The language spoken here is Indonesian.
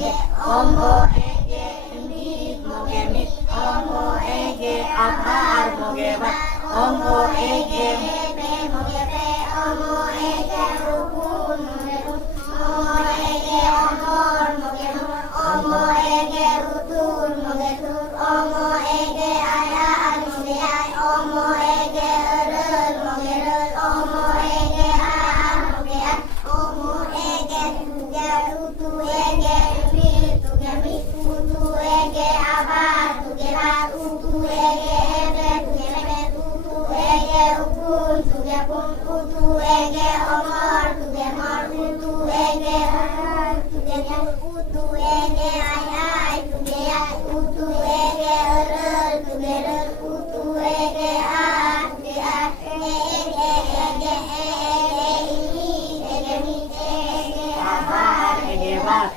moge ombo ege mit moge mit ombo ege abar moge bat ombo ege be moge be ombo ege rukun moge rut ombo ege omor moge mor ombo ege rutur moge tur ombo ege ayaan moge ay ombo ege rel moge rel ombo ege aan moge an ombo ege tuga tutu ege mi tuga mi tutu ege abar tuga bat utu ege ebe tuga ebe tutu ege ukun tuga kun utu ege omor tuga mor utu ege rel tuga yang utu ege ay ay tuga ay utu ege rel tuga rel utu ege an tuga ege ege ege ini ege mi ege abar ege bat